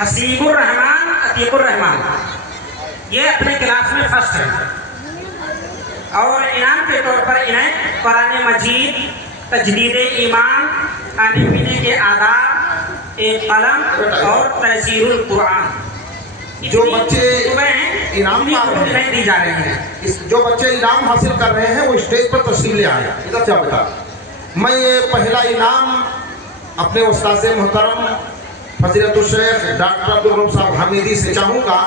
حسیب الرحمان عتیق الرحمان، یہ اپنے کلاس میں فرسٹ ہے، اور انعام کے طور پر انہیں قرآن مجید، تجدید ایمان، کھانے پینے کے آداب، ایک قلم اور تفسیر القرآن، جو بچے انعام دی جا رہی ہیں۔ جو بچے انعام حاصل کر رہے ہیں وہ اسٹیج پر تشریف لے آئے۔ ادھر سے بیٹا، میں یہ پہلا انعام اپنے استاذ محترم فضیلت الشیخ ڈاکٹر عبدالرؤف صاحب حمیدی سے چاہوں گا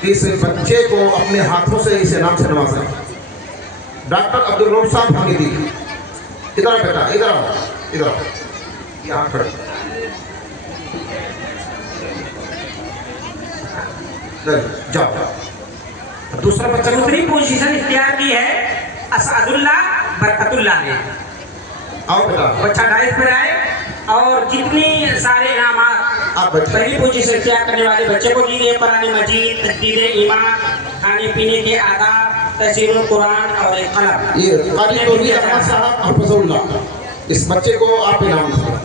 کہ اس بچے کو اپنے ہاتھوں سے اس انعام سے نوازیں۔ ڈاکٹر عبدالرؤف صاحب حمیدی، ادھر آؤ بیٹا، ادھر آؤ، ادھر آؤ، یہاں کھڑے جاؤ۔ دوسرا بچہ دوسری پوزیشن اختیار کی ہے اسعد اللہ برکت اللہ نے۔ آؤ بیٹا، بچہ ڈائس پر آئے اور جتنی سارے انعامات پہلی پوزیشن اختیار کرنے والے بچے کو دی گئے، قرآن مجید، تجدید ایمان، کھانے پینے کے آداب، تفسیر القرآن اور ایک قلم۔ یہ قاری توحید احمد صاحب حفظ اللہ، اس بچے کو آپ انعام دیں۔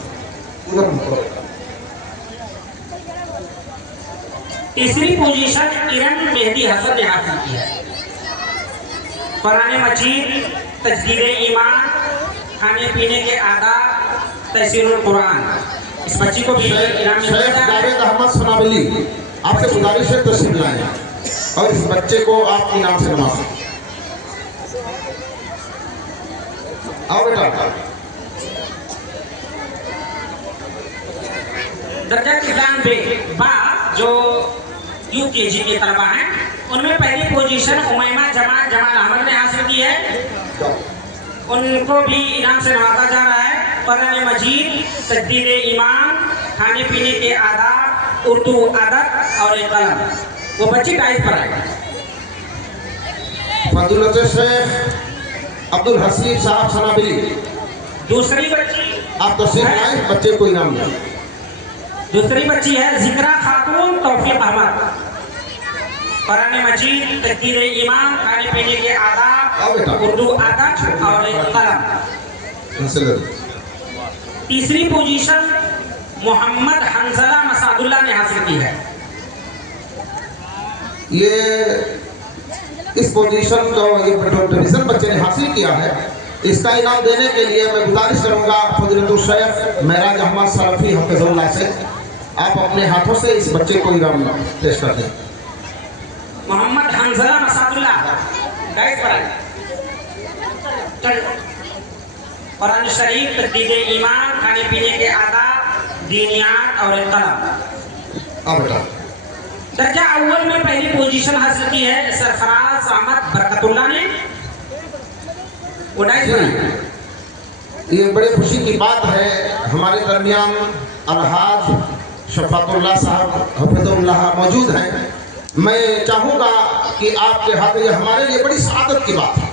تیسری پوزیشن ارن مہدی حسن نے حاصل کی ہے، قرآن مجید، تجدید ایمان، کھانے پینے کے آداب، تفسیر القرآن۔ اس بچی کو بھی انعام مل شیخ گیا ہے۔ جاوید احمد سنابلی، آپ سے گزارش ہے تشریف لائیں اور اس بچے کو آپ انعام سے نوازیں۔ آؤ بیٹا۔ درجہ کسان بے با جو یو کے جی کے طلبہ ہیں، ان میں پہلی پوزیشن امیمہ جمال احمد نے حاصل کی ہے، ان کو بھی انعام سے نوازا جا رہا ہے۔ قرآن مجید، تجدید ایمان، کھانے پینے کے آداب، اردو ادب اور ایک قلم۔ وہ بچی ڈائس پر آئے۔ فضیلت شیخ عبدالحسین صاحب سنابلی، دوسری بچی آپ تشریف لائیں، بچے کو انعام دیں۔ دوسری بچی ہے ذکرہ خاتون توفیق احمد، قرآن مجید، تجدید ایمان، کھانے پینے کے آداب، اردو ادب اور ایک قلم۔ تیسری پوزیشن محمد حنزلہ مسعد اللہ نے حاصل کی ہے۔ یہ اس پوزیشن کو یہ ڈویژن بچے نے حاصل کیا ہے، اس کا انعام دینے کے لیے میں گزارش کروں گا فضیلت الشیخ معراج احمد سلفی حفظ اللہ سے، آپ اپنے ہاتھوں سے اس بچے کو انعام پیش کر دیں۔ محمد حنزلہ مسعد اللہ ڈائس پر آئے۔ قرآن شریف، تجدید ایمان، کھانے پینے کے آداب، دینیات اور ایک قلم۔ آ بیٹا۔ درجہ اول میں پہلی پوزیشن حاصل کی ہے سرفراز احمد برکت اللہ نے، وہ ڈائس پر آئے۔ یہ بڑے خوشی کی بات ہے، ہمارے درمیان الحاج شفاعت اللہ صاحب حفظ اللہ موجود ہیں۔ میں چاہوں گا کہ آپ کے ہاتھ، یہ ہمارے لیے بڑی سعادت کی بات ہے۔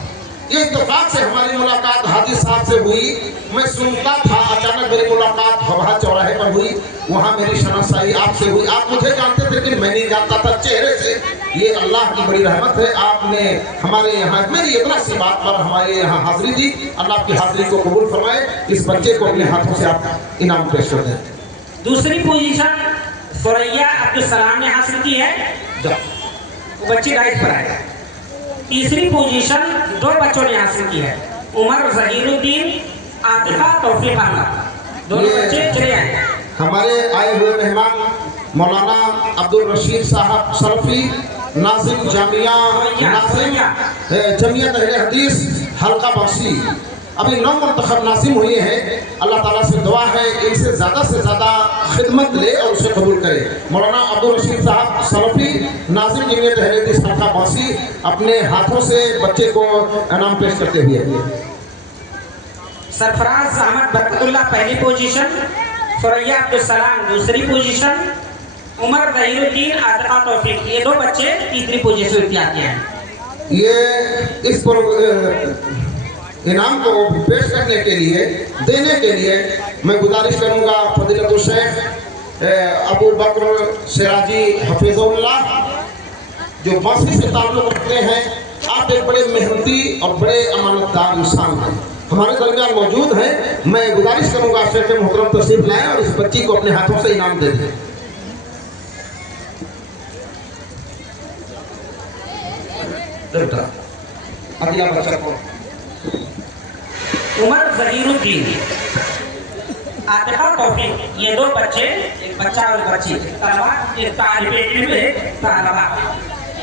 یہ اتفاق سے ہماری ملاقات حاجی صاحب سے ہوئی، میں سنتا تھا، اچانک میری ملاقات ہوا چوراہے پر ہوئی، وہاں میری شناسائی آپ سے ہوئی۔ آپ مجھے جانتے تھے کہ میں نہیں جانتا تھا چہرے سے، یہ اللہ کی بڑی رحمت ہے، آپ نے ہمارے یہاں میری اتنا سی بات پر ہمارے یہاں حاضری دی۔ اللہ آپ کی حاضری کو قبول فرمائے، اس بچے کو اپنے ہاتھوں سے آپ انعام پیش کر دیں۔ دوسری پوزیشن ثریا عبدالسلام نے حاصل کی ہے، وہ بچی ڈائس پر آئے۔ تیسری پوزیشن دو بچوں نے حاصل کی ہے، عمر ظہیر الدین، عاطفہ توفیق احمد، دونوں بچے چلے آئے۔ ہمارے آئے ہوئے مہمان مولانا عبدالرشید صاحب سلفی، ناظم جمعیت اہل حدیث حلقہ بخشی، ابھی 9 منتخب ناظم ہوئے ہیں۔ اللہ تعالیٰ سے دعا ہے کہ ان سے زیادہ خدمت لے اور اسے قبول کرے۔ مولانا عبدالرشید صاحب سلفی، ناظم جمعیت اہل حدیث حلقہ بخشی، اپنے ہاتھوں سے بچے کو انعام پیش کرتے ہوئے۔ سرفراز احمد برکت اللہ پہلی پوزیشن، ثریا عبدالسلام دوسری پوزیشن، عمر ظہیر الدین، عاطفہ توفیق، یہ دو بچے تیسری پوزیشن اختیار کیے ہیں۔ یہ اس انعام کو پیش کرنے کے لیے، دینے کے لیے میں گزارش کروں گا فضیلت الشیخ ابو بکر سراجی حفظ اللہ، جو باسی سے تعلق رکھتے ہیں۔ آپ ایک بڑے محنتی اور بڑے امانت دار انسان ہیں، ہمارے درمیان موجود ہیں۔ میں گزارش کروں گا شیخ محترم تشریف لائیں اور اس بچی کو اپنے ہاتھوں سے انعام دے دیں۔ बेटा अगला बच्चा को उमर जहीरुद्दीन, आतिका तौफीक, ये दो बच्चे, एक बच्चा और एक बच्ची, तलबा, एक तालिबे इल्म, एक तलबा,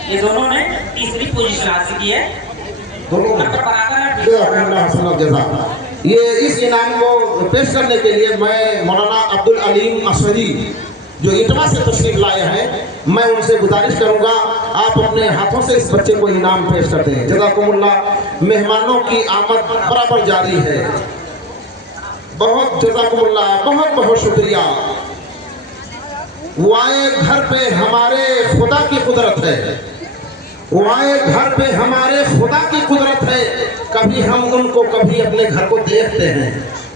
ये दोनों ने तीसरी पोजीशन हासिल की है। दोनों नंबर बराबर है। ये इस इनाम को पेश करने के लिए मैं मौलाना अब्दुल अलीम असरी जो इटवा से तशरीफ लाए हैं, मैं उनसे गुजारिश करूंगा आप अपने हाथों से इस बच्चे को इनाम पेश करते हैं। जज़ाकुमुल्लाह। मेहमानों की आमद बराबर जारी है। बहुत जज़ाकुमुल्लाह, बहुत बहुत शुक्रिया। वो आए घर पे हमारे खुदा की कुदरत है, वो आए घर पे हमारे खुदा की कुदरत है। कभी हम उनको कभी अपने घर को देखते हैं,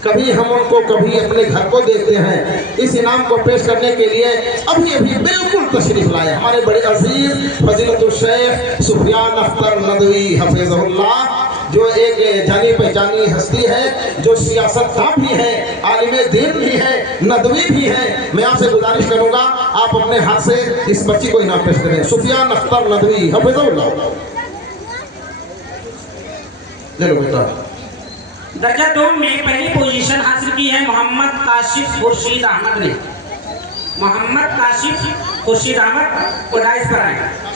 कभी हम उनको कभी अपने घर को देखते हैं। इस इनाम को पेश करने के लिए अभी अभी बिल्कुल तशरीफ लाए हमारे बड़े अजीज फजीलतुल शेख सुफियान अख्तर नदवी हफिज़हुल्लाह, जो एक जानी पहचानी हस्ती है, जो सियासतदान भी है, आलिम दीन भी है, नदवी भी है। मैं आपसे गुजारिश करूंगा आप अपने हाथ से इस बच्ची को इनाम पेश करें। सुफियान अख्तर नदवी हफिज़हुल्लाह, ले लो बेटा। दर्जा 2 में पहली पोजीशन हासिल की है मोहम्मद काशिफ खुर्शीद अहमद ने। मोहम्मद काशिफ खुर्शीद अहमद उड़ाइस पर आए।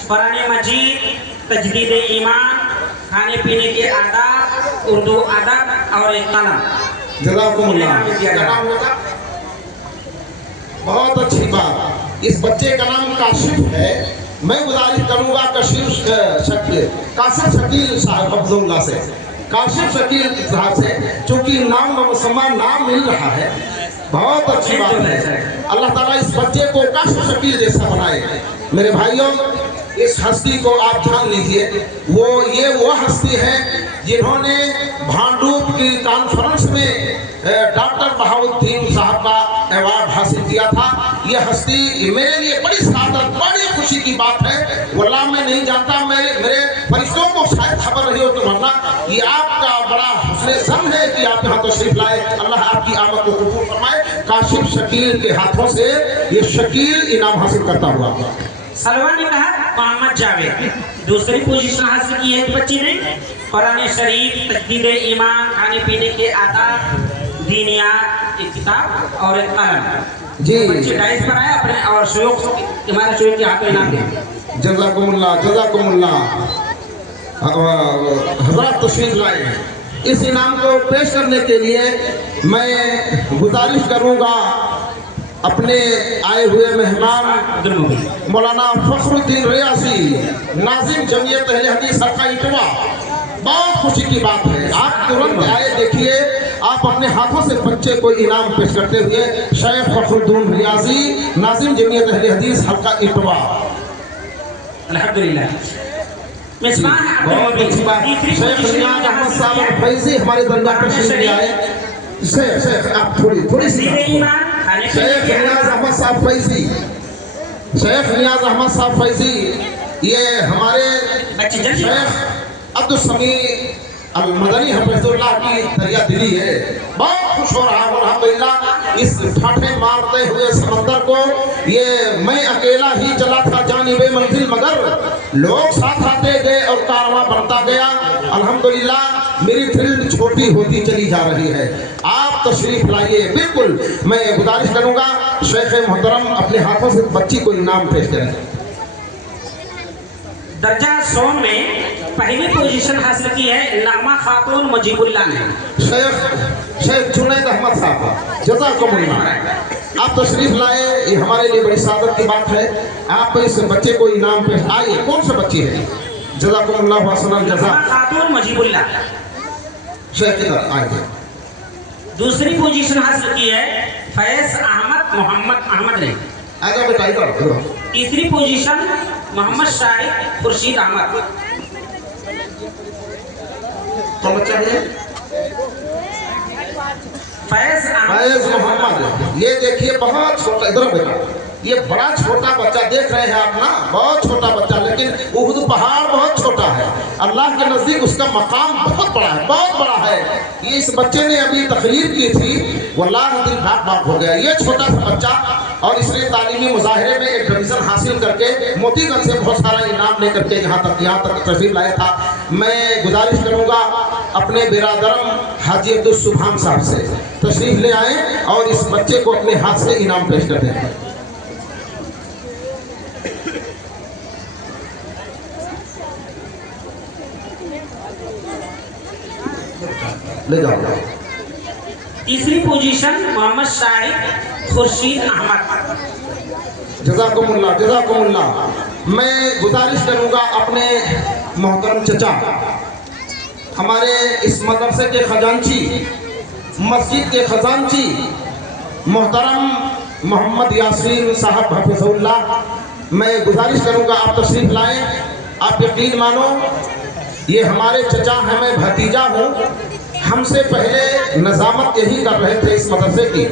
कुरान मजीद, तजदीद ईमान, खाने पीने के आदाब, उर्दू अदब और एक कलम। जज़ाकुमुल्लाह। बहुत अच्छी बात। इस बच्चे का नाम काशिफ है। मैं गुजारिश करूंगा काशिफ शकील साहब हफ्ज़ुल्लाह से, काशिफ शकील साहब से, चूंकि नाम मुसम्मा नाम मिल रहा है, बहुत अच्छी बात है। अल्लाह ताला इस बच्चे को काशिफ शकील जैसा बनाए। मेरे भाइयों, इस हस्ती को आप ध्यान लीजिए। ये वो हस्ती है जिन्होंने भांडूप की कॉन्फ्रेंस में डॉक्टर बहाउद्दीन साहब का अवार्ड हासिल किया था। ये हस्ती मेरे लिए बड़ी सादत, बड़ी खुशी की बात है। वल्लाह मैं नहीं जानता, मेरे फरिश्तों को शायद खबर रही हो तो वरना ये आपका बड़ा हुस्न ज़न है कि आप यहाँ तशरीफ लाए। अल्लाह आपकी आमद को कबूल फरमाए। काशिफ शकील के हाथों से ये शकील इनाम हासिल करता हुआ। सलवा ने कहा मोहम्मद जावेद, दूसरी पोजीशन हासिल की है इस बच्ची ने। कुरान शरीफ, तजदीद ईमान, खाने पीने के आदाब, दीनियात, एक किताब और एक कलम। जी बच्चे डाइस पर आए अपने और शोक हमारे शोक के हाथों इनाम दें। जज़ाकुमुल्लाह, जज़ाकुमुल्लाह। हज़रात तशरीफ लाए। इस इनाम को पेश करने के लिए मैं गुजारिश करूंगा अपने आए हुए मेहमान मौलाना फखरुद्दीन रियासी, नाज़िम जमीयत अहले हदीस हल्का इटवा। बहुत खुशी की बात है, आप तुरंत आए। देखिए आप अपने हाथों से बच्चे को इनाम पेश करते हुए शेख फखरुद्दीन रियासी, नाज़िम जमीयत अहले हदीस हल्का इटवा। अल्हम्दुलिल्लाह। मेजबान बहुत अच्छी बात। शेख नियाज़ अहमद साहब फैज़ी हमारे दरबार पर तशरीफ ले आए। शेख आप थोड़ी सी शेख नियाज़ अहमद साहब फैज़ी, शेख नियाज़ अहमद साहब फैज़ी, ये हमारे शेख अब्दुल समी अल मदनी हफिज़ुल्लाह की दरिया दिली है। बहुत खुश हो रहा हूँ अल्हम्दुलिल्लाह। इस ठाठे मारते हुए समंदर को ये मैं अकेला ही चला था जानिबे मंजिल, मगर लोग साथ आते गए और कारवां बढ़ता गया। अल्हम्दुलिल्लाह मेरी फील्ड छोटी होती चली जा रही है। आप तशरीफ लाइए। बिल्कुल मैं गुजारिश करूंगा शेख मोहतरम अपने हाथों से बच्ची को इनाम पेश करें। दर्जा 100 में पहली पोजीशन हासिल की है नगमा खातून मुजीबुल्लाह ने। शेख जुनैद अहमद साहब, जज़ाकुमुल्लाह। आप तशरीफ लाए, ये हमारे लिए बड़ी सादत की बात है। आप इस बच्चे को इनाम पेश आइए। कौन सा बच्ची है? जज़ाकुमुल्लाह व सनल जज़ा। खातून मुजीबुल्लाह शेख इधर आइए। दूसरी पोजीशन हासिल की है फैज अहमद मोहम्मद अहमद ने। आजा बेटा इधर। तीसरी पोजीशन मोहम्मद शाहिद खुर्शीद अहमद। तो बच्चा है फैज मोहम्मद। ये देखिए बहुत छोटा, इधर बेटा, ये बड़ा छोटा बच्चा देख रहे हैं आप ना, बहुत छोटा बच्चा, लेकिन उहुद पहाड़ बहुत छोटा है। अल्लाह के नज़दीक उसका मकाम बहुत बड़ा है, बहुत बड़ा है। ये इस बच्चे ने अभी तकरीर की थी, वल्लाह दिल भाग भाग हो गया। ये छोटा सा बच्चा और इसने तालीमी मुजाहिरे में एक डिवीज़न हासिल हासिल करके मोतीगंज से बहुत सारा इनाम लेकर के यहाँ तक तशरीफ लाया था। मैं गुजारिश करूँगा अपने बिरादरम हाजी अब्दुल सुभान साहब से तशरीफ ले आए और इस बच्चे को अपने हाथ से इनाम पेश कर दें। ले जाओ। तीसरी पोजीशन मोहम्मद शाहिद खुर्शीद अहमद। जज़ाकुमुल्लाह। मैं गुजारिश करूँगा अपने मोहतरम चचा, हमारे इस मदरसे के खजांची, मस्जिद के खजांची मोहतरम मोहम्मद यासीन साहब हफिज़हुल्लाह, मैं गुजारिश करूँगा आप तशरीफ़ लाएँ। आप यकीन मानो ये हमारे चचा हैं, मैं भतीजा हूँ। हमसे पहले नज़ामत यही कर रहे थे इस मदरसे की।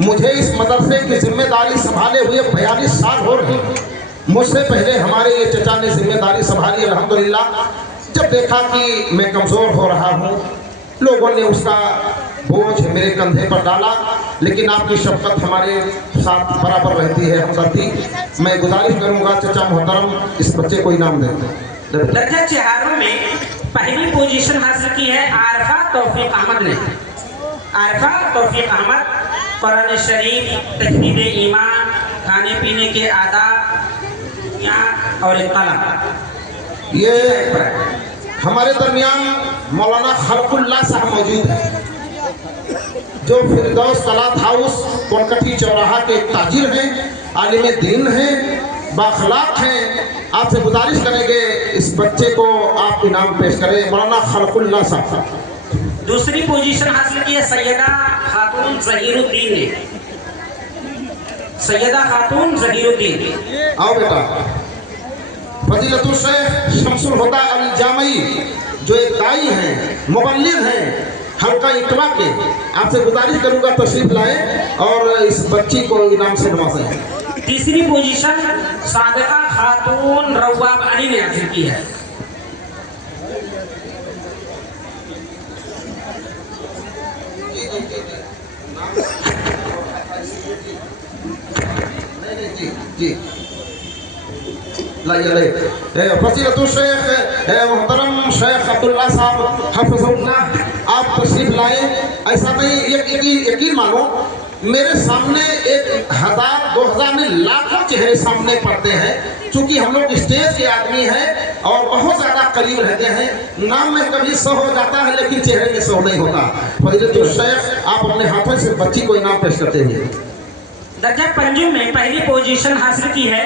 मुझे इस मदरसे की जिम्मेदारी संभाले हुए 42 साल हो रहे हैं। मुझसे पहले हमारे ये चचा ने जिम्मेदारी संभाली अल्हम्दुलिल्लाह। जब देखा कि मैं कमज़ोर हो रहा हूँ, लोगों ने उसका बोझ मेरे कंधे पर डाला, लेकिन आपकी शफ़क़त हमारे साथ बराबर रहती है, हमदर्दी। मैं गुजारिश करूँगा चचा मोहतरम इस बच्चे को इनाम दें। दर्जा चहारों में पहली पोजीशन हासिल की है आरफा तौफीक अहमद ने। आरफा तौफीक अहमद कुरान शरीफ, तजदीद ईमान, खाने पीने के आदाब और कलम। ये हमारे दरमियान मौलाना खलकुल्लाह साहब मौजूद हैं, जो फिरदौस सलात हाउस कोलकटी चौराहा के ताजिर हैं, आलिम दीन हैं, बाखलाक हैं। आपसे गुजारिश करेंगे इस बच्चे को आप इनाम पेश करें, मौलाना खलकुल्लाह साहब। दूसरी पोजीशन हासिल की है सैयदा खातून ज़हीरुद्दीन ने। सैयदा खातून ज़हीरुद्दीन। आओ बेटा। फजीलतुल शेख शमसुल हुदा अल जामई, जो एक दाई हैं, मुबल्लिग हैं हल्का इटवा के, आपसे गुजारिश करूँगा तशरीफ लाएं और इस बच्ची को इनाम से नवाजें। तीसरी पोजीशन सादिका खातून रवाब अली ने हासिल की है। जी लाइए फजीलतुल शेख मोहतरम शेख अब्दुल्ला साहब हफिज़हुल्लाह, आप तशरीफ लाएं। ऐसा नहीं, यकीन मानो मेरे सामने 1000 2000 में लाखों चेहरे सामने पड़ते हैं, क्योंकि हम लोग स्टेज के आदमी हैं और बहुत ज़्यादा करीब रहते हैं। नाम में कभी 100 हो जाता है, लेकिन चेहरे में 100 नहीं होता। फजीलतुल शेख आप अपने हाथों से बच्ची को इनाम पेश करते हैं। दर्जा पंजुम में पहली पोजीशन हासिल की है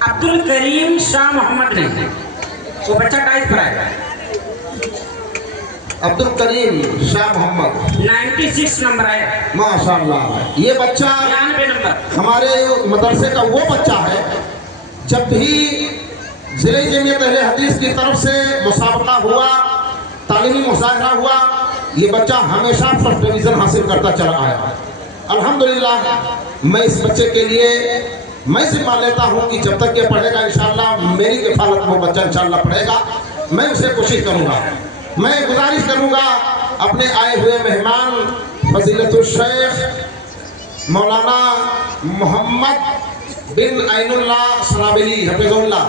अब्दुल करीम शाह मोहम्मद ने। वो बच्चा टाइप पर आएगा। अब्दुल करीम शाह मोहम्मद 96 नंबर आया। माशाअल्लाह। ये बच्चा 93 नंबर हमारे मदरसे का वो बच्चा है, जब भी ज़िले जमीयत अहले हदीस की तरफ से मुसाबका हुआ, तालीमी मुज़ाहरा हुआ, ये बच्चा हमेशा फर्स्ट डिवीज़न हासिल करता चला आया। अल्हम्दुलिल्लाह मैं इस बच्चे के लिए मैं जिम्मा लेता हूँ कि जब तक ये पढ़ेगा इंशाअल्लाह मेरी किफ़ालत वो बच्चा इंशाअल्लाह पढ़ेगा। मैं उसे कोशिश करूँगा। मैं गुजारिश करूँगा अपने आए हुए मेहमान फजीलतुल शेख मौलाना मोहम्मद बिन ऐनुल्लाह सनाबिली हफिज़हुल्लाह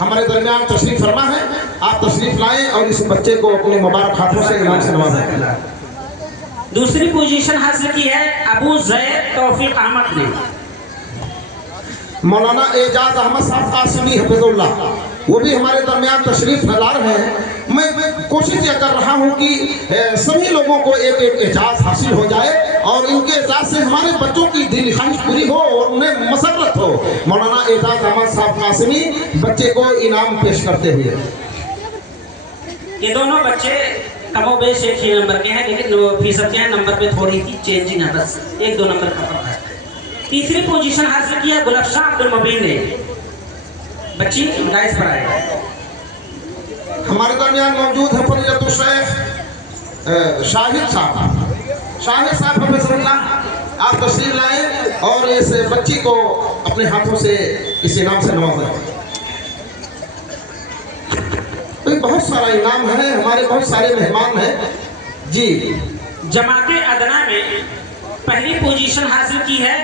हमारे दरमियान तशरीफ़ फरमा है। आप तशरीफ़ लाएं और इस बच्चे को अपने मुबारक हाथों से इनाम से नवाजें। दूसरी पोजीशन हासिल की है अबू ज़ैद तौफीक अहमद ने। मौलाना एजाज अहमद साहब कासिमी हफिज़हुल्लाह, वो भी हमारे दरमियान तशरीफ़ फैला रहे हैं। मैं कोशिश यह कर रहा हूँ कि सभी लोगों को एक एजाज़ हासिल हो जाए और इनके एजाज़ से हमारे बच्चों की दिल ख्वाहिश पूरी हो और उन्हें मसरत हो। मौलाना एजाज अहमद साहब कासिमी बच्चे को इनाम पेश करते हुए। ये दोनों बच्चे कमोबेश एक ही नंबर के हैं, लेकिन फीसद के हैं, नंबर पे थोड़ी सी चेंजिंग है, बस 1-2 नंबर का फर्क है। तीसरी पोजीशन हासिल की है गुलफ्शाह अब्दुल मुबीन ने। बच्ची डाइस पर आएगा। हमारे दरमियान मौजूद है फजीलतुल शेख शाहिद साहब हफिज़हुल्लाह, आप तशरीफ लाएं और इस बच्ची को अपने हाथों से इस इनाम से नवाजें। तो बहुत सारा इनाम है, हमारे बहुत सारे मेहमान हैं जी। जमाते अदना में पहली पोजीशन हासिल की है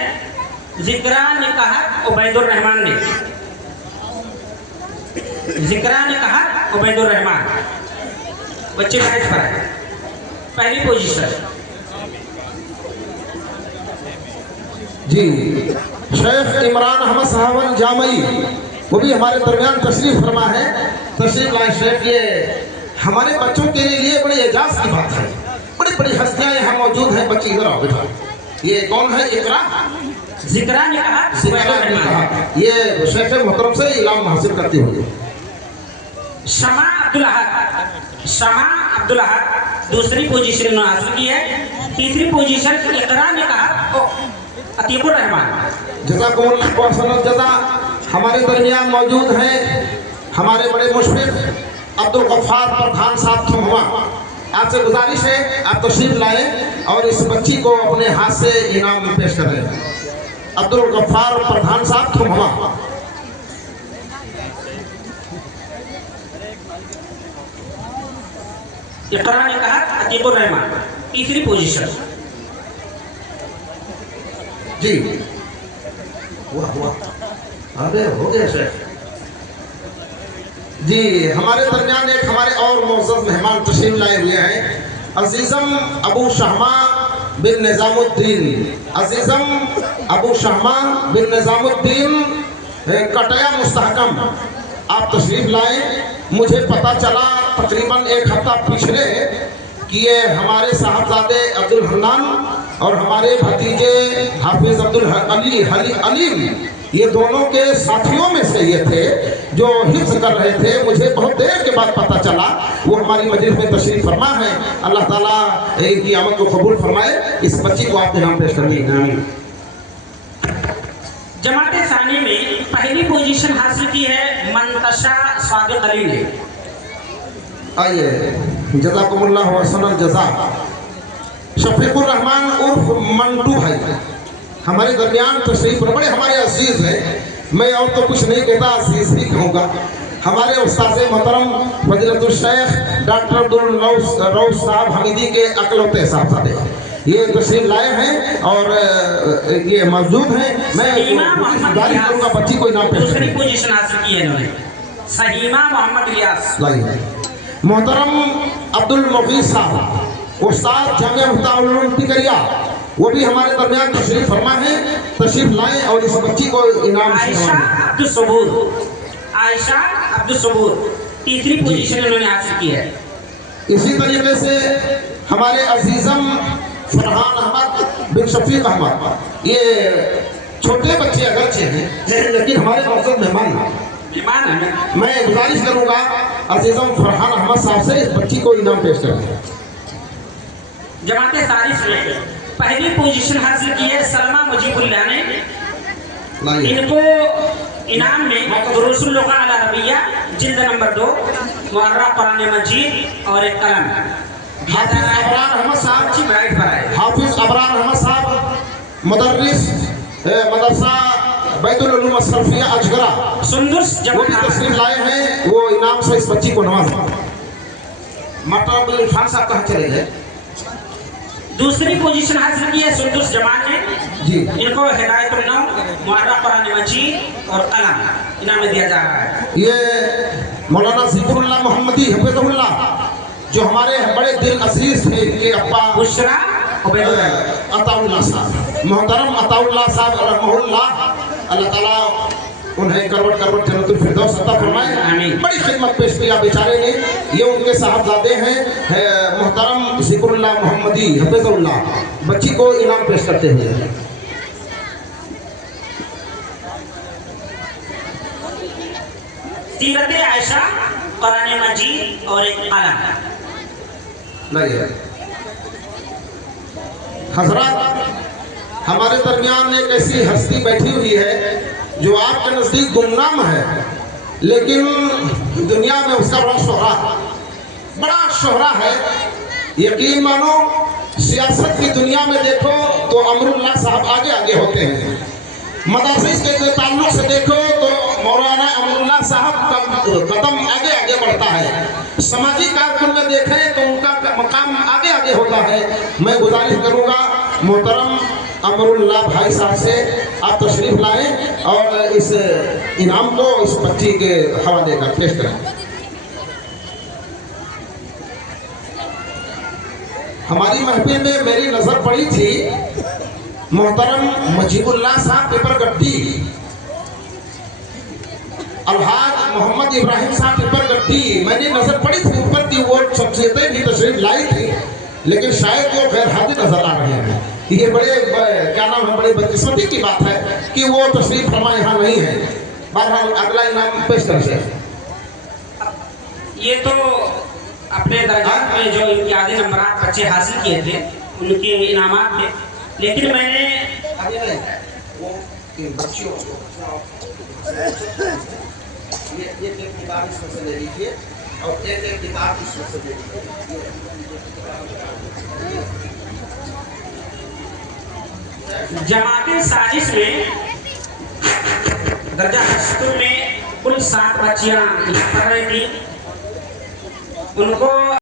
जिक्रा निकाहत उबैदुर रहमान ने। जिक्रा ने कहा उबैदुर रहमान, बच्चे बैठ पर है, पहली पोजीशन। जी शेख इमरान अहमद साहब जामई, वो भी हमारे दरमियान तशरीफ फरमा है। तशरीफ लाए शेख। ये हमारे बच्चों के लिए बड़े एजाज की बात है, बड़ी बड़ी हस्तियां यहाँ मौजूद हैं। बच्चे इधर आओ बेटा। ये कौन है? इकरा जिक्रा ने कहा उबैदुर रहमान। ये शेख मोहतरम से इनाम हासिल करती हुई। शमा अब्दुल अहद, शमा अब्दुल अहद दूसरी पोजीशन इन्होंने हासिल की है। तीसरी पोजीशन इकरा ने कहा अतीकुर रहमान। जज़ाकुमुल्लाह जज़ा। हमारे दरमियान मौजूद हैं हमारे बड़े मुशफिक अब्दुल गफ्फार प्रधान साहब थमवा। आपसे गुजारिश है आप तशरीफ लाएं और इस बच्ची को अपने हाथ से इनाम पेश करें। अब्दुल गफ्फार प्रधान साहब थमवा। इकरा ने कहा अतीकुर रहमान, तीसरी पोजीशन। जी हुआ अरे हो गया शेख जी। हमारे दरमियान एक हमारे और मौजूद मेहमान तशरीफ लाए हुए हैं। अजीज़म अबू शहमा बिन निज़ामुद्दीन, अजीज़म अबू शहमा बिन निज़ामुद्दीन कटया मुस्तहकम, आप तशरीफ लाए। मुझे पता चला तकरीबन एक हफ्ता पिछले कि ये हमारे साहबजादे अब्दुल हन्नान और हमारे भतीजे हाफिज अब्दुल अलीम, ये दोनों के साथियों में से ये थे जो हिफ्ज़ कर रहे थे। मुझे बहुत देर के बाद पता चला वो हमारी मजलिस में तशरीफ फरमा है। अल्लाह ताला इनकी आमद को कबूल फरमाए। इस बच्ची को आपके नाम पेश करनी है। जमाते सानी में पहली पोजीशन हासिल की है मंतशा सादिक अली ने। आइए जज़ाकुमुल्लाह वहसन जज़ा। शफीकुर रहमान उर्फ मंटू भाई हमारे दरमियान तशरीफ बड़े हमारे अजीज हैं। मैं और तो कुछ नहीं कहता, अजीज ही कहूँगा। हमारे उस्ताद मोहतरम फजीलतुल शेख डॉक्टर अब्दुल रऊफ साहब हमीदी के अकलौते साहबजादे ये तशरीफ लाए हैं और ये मौजूद हैं। मैं गुजारिश करूँगा बच्ची को इनाम पेश करें। दूसरी पोजीशन हासिल की है इन्होंने, सहीमा मोहम्मद रियाज। मोहतरम अब्दुल मुगीस साहब उस्ताद जामिया मुफ्ताहुल उलूम टिकरिया, वो भी हमारे दरमियान तशरीफ फरमा है। तशरीफ लाएं और इस बच्ची को इनाम आयशा अब्दुल सबूर, आयशा अब्दुल सबूर तीसरी पोजीशन इन्होंने हासिल की है। इसी तरीके से हमारे अजीजम फरहान अहमद बिन शफीक अहमद, ये छोटे बच्चे अगरचे हैं लेकिन हमारे मौजूद मेहमान हैं। मैं गुजारिश करूंगा अजीजम फरहान अहमद साहब से इस बच्ची को इनाम पेश करें। जमाते सारिस में पहली पोजीशन हासिल की है सलमा मुजीबुल्लाह ने। इनको इनाम में दुरूसुल लुगा अल अरबिया जिल्द नंबर 2 मुअर्रा कुरान मजीद और एक कलम। हाफिज अबरार अहमद साहब की ब्राइट पर है। हाफिज अबरार अहमद साहब मुदर्रिस मदरसा बैतुल उलूम असरफिया अजगरा सुंदुस वो भी तशरीफ लाए हैं। वो इनाम से इस बच्ची को नवाजा। मतलब इरफान साहब कहाँ चले गए? दूसरी पोजीशन हासिल की है सुंदुस जमान ने जी। इनको हिदायतुल नौ मुअर्रा कुरान मजीद और कलम इनाम में दिया जा रहा है। ये मौलाना ज़िक्रुल्लाह मोहम्मदी हफिज़हुल्लाह जो हमारे बड़े दिल अजीज थे, इनके अब्बा बुशरा अताउल्लाह साहब, मोहतरम अताउल्लाह साहब रहमहुल्लाह, अल्लाह ताला उन्हें करवट करवट जन्नतुल फिरदौस अता फरमाए। बड़ी खिदमत पेश किया बेचारे ने। ये उनके साहबजादे हैं मोहतरम ज़िक्रुल्लाह मोहम्मदी हफिज़हुल्लाह। बच्ची को इनाम पेश करते हुए सीरत आयशा कुरान मजीद और एक कलम। हजरत हमारे दरमियान एक ऐसी हस्ती बैठी हुई है जो आपके नज़दीक गुमनाम है, लेकिन दुनिया में उसका बड़ा शोहरा है। यकीन मानो सियासत की दुनिया में देखो तो अमरुल्लाह साहब आगे आगे होते हैं। मदरसे के ताल्लुक से देखो तो मौलाना अमरुल्लाह साहब का कदम आगे आगे बढ़ता है। समाजी कारकुन में देखें तो उनका मकाम आगे आगे होता है। मैं गुजारिश करूँगा मोहतरम अमरुल्लाह भाई साहब से आप तशरीफ लाएं और इस इनाम को इस बच्ची के हवाले कर पेश करें। हमारी महफिल में मेरी नजर पड़ी थी मोहतरम मजीबुल्लाह साहब पेपर गड्डी, अलहाज मोहम्मद इब्राहिम साहब पेपर गड्डी, मैंने नजर पड़ी थी ऊपर की वो शख्सियतें भी तशरीफ लाई थी, लेकिन शायद वो गैर हाजिर नजर आ रहे हैं। ये बड़े क्या नाम है, बड़े बदकिस्मती की बात है कि वो तशरीफ फरमा यहाँ नहीं है। बहरहाल अगला इनाम पेश कर से। ये तो अपने दर्जात में जो इम्तियाजी नंबरात बच्चे हासिल किए थे उनके इनामात थे, लेकिन मैंने वो बच्चियों को ये किताब इसमें से ले लीजिए और एक किताब इसमें से ले लीजिए। जमाती साजिश में दर्जा हस्तूर में कुल 7 बच्चियां पढ़ रही थी, उनको